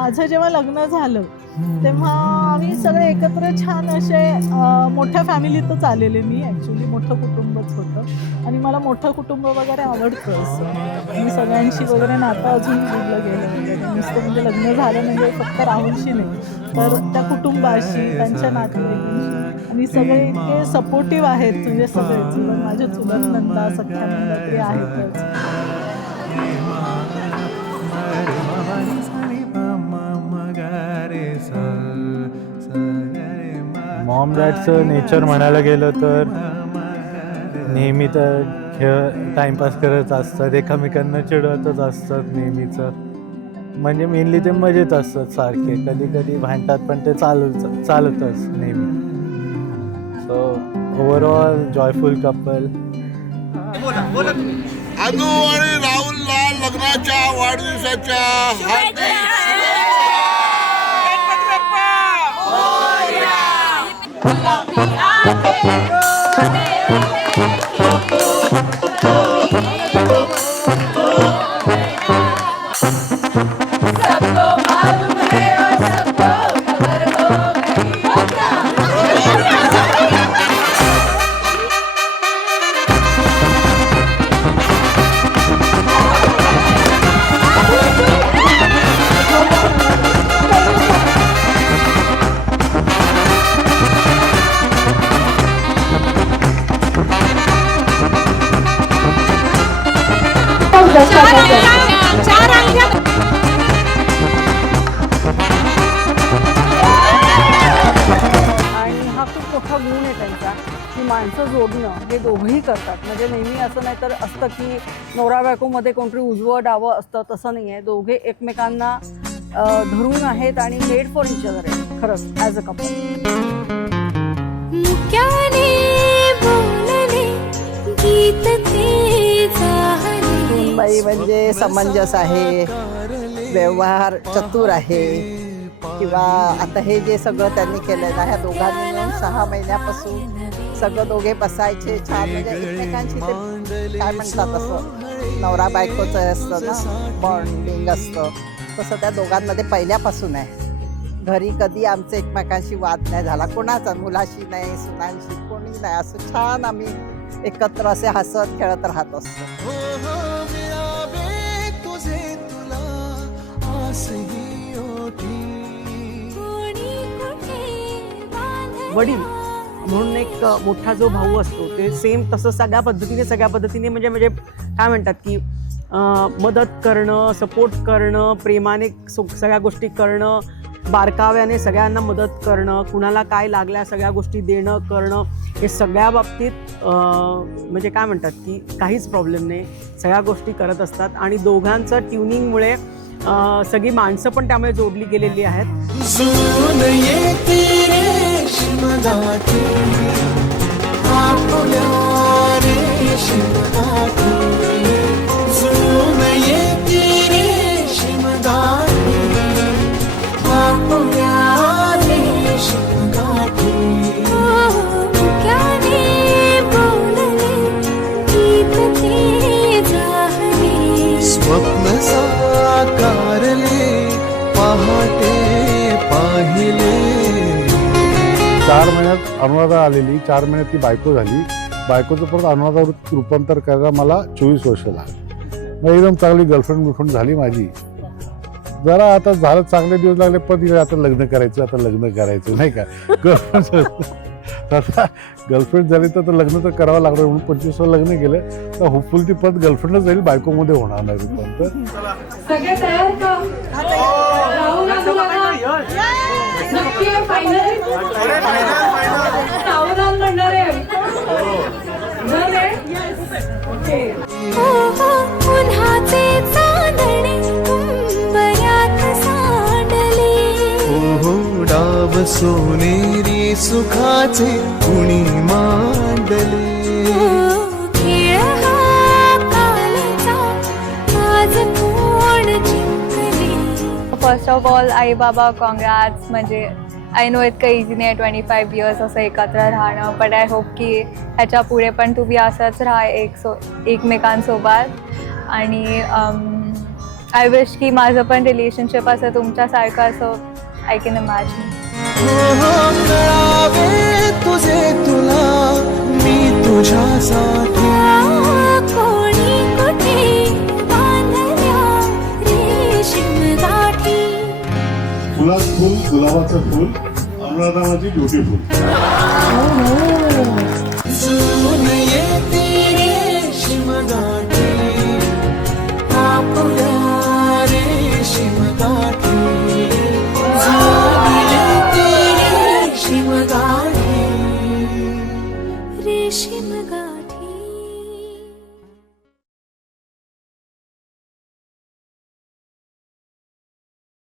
माझं जेव्हा लग्न झालं तेव्हा आम्ही सगळे एकत्र छान असे मोठ्या फॅमिलीतच आलेले. मी ॲक्च्युली मोठं कुटुंबच होतं आणि मला मोठं कुटुंब वगैरे आवडतं. असं मी सगळ्यांशी वगैरे नातं अजून जोडलं गेलं वगैरे. नुसतं म्हणजे लग्न झालं म्हणजे फक्त राहुलशी नाही, तर त्या कुटुंबाशी, त्यांच्या नातेवाईकांशी. आणि सगळे इतके सपोर्टिव्ह आहेत. तुझे सगळे चुलत, माझे चुलत नंदा, सख्या नंदा तरी आहेतच. मॉम डॅडचं नेचर म्हणायला गेलं तर नेहमी तर खेळ टाईमपास करत असतात, एकमेकांना चिडवतच असतात नेहमीचं. म्हणजे मेनली ते मजेत असतात सारखे, कधी कधी भांडतात पण ते चालतच नेहमी. So overall joyful couple. अनु आणि राहुलला लग्नाच्या वाढदिवसाच्या आणि हा खूप मोठा गुण आहे त्यांचा की माणसं जोडणं हे दोघंही करतात. म्हणजे नेहमी असं नाही तर असतं की नवरा बायकोमध्ये कोणतरी उजवं डावं असतं, तसं नाही आहे. दोघे एकमेकांना धरून आहेत आणि मेड फॉर इच अदर आहे खरंच ॲज अ कपल. बाई म्हणजे समंजस आहे, व्यवहार चतुर आहे. किंवा आता हे जे सगळं त्यांनी केलं ना, ह्या दोघांनी मिळून 6 महिन्यापासून सगळं दोघे बसायचे छान. म्हणजे एकमेकांशी ते काय म्हणतात असं नवरा बायकोचं असतं ना, बॉन्डिंग असतं तसं त्या दोघांमध्ये पहिल्यापासून आहे. घरी कधी आमचं एकमेकांशी वाद नाही झाला, कोणाचा, मुलाशी नाही, सुनांशी, कोणी नाही. असं छान आम्ही एकत्र असे हसत खेळत राहत असतो. वडील म्हणून एक मोठा जो भाऊ असतो ते सेम तसं सगळ्या पद्धतीने म्हणजे काय म्हणतात की मदत करणं, सपोर्ट करणं, प्रेमाने सगळ्या गोष्टी करणं, बारकाव्याने सगळ्यांना मदत करणं, कुणाला काय लागल्या सगळ्या गोष्टी देणं करणं, हे सगळ्या बाबतीत म्हणजे काय म्हणतात की काहीच प्रॉब्लेम नाही, सगळ्या गोष्टी करत असतात. आणि दोघांचं ट्युनिंगमुळे सगळी माणसं पण त्यामुळे जोडली गेलेली आहेत. स्वप्न साकारले पहाटे पाहिले. 4 महिन्यात अनुराधा आलेली, 4 महिन्यात ती बायको झाली. बायकोचं परत अनुराधा रूपांतर करायला मला 24 वर्ष लागली. मग एकदम चांगली गर्लफ्रेंड झाली माझी. जरा आता झालं, चांगले दिवस लागले, पण आता लग्न करायचं नाही का. गर्लफ्रेंड झाली तर लग्न तर करावं लागणार म्हणून 25 वर्ष लग्न केलं. तर होपफुल ती परत गर्लफ्रेंडच जाईल, बायकोमध्ये होणार नाही रूपांतर. सगळे तयार का? राहुल नक्की आहे फायनल. सावधान म्हणणार आहे. उन्हाचे चांदणे उंबऱ्यात सांडले. हो डाव सोनेरी सुखाचे कुणी मांडले. खेळ हा कालचा आज कोण जिंकले. फर्स्ट ऑफ ऑल आई बाबा कॉंग्रॅट्स. म्हणजे आय नो इतकं इझी नाही 25 इयर्स असं एकत्र राहणं, बट आय होप की ह्याच्या पुढे पण तुम्ही असंच राहा एकमेकांसोबत. आणि आय विश की माझं पण रिलेशनशिप असं तुमच्यासारखं असं आय कॅन इमॅजिन. कळावे तुझे तुला मी तुझ्यासाठी. कोणी कुठे बांधल्या रेशीम गाठी. फुलात फुल गुलाबाचं फुल अनुराधा माझी ब्युटिफुल. जुने